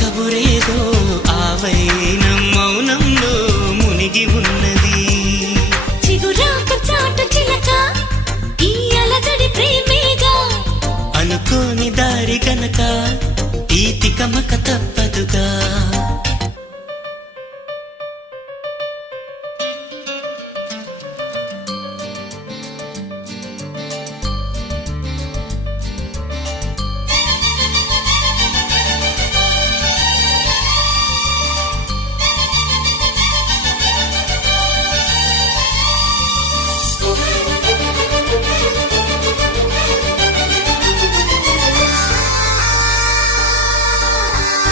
కబురేదో ఆవైనం మౌనంలో మునిగి ఉన్నది. చిగురాకు చాటు చిలక ఈ అలజడి ప్రేమేగా, అనుకోని దారి గనక ఈ తికమక తప్పదుగా.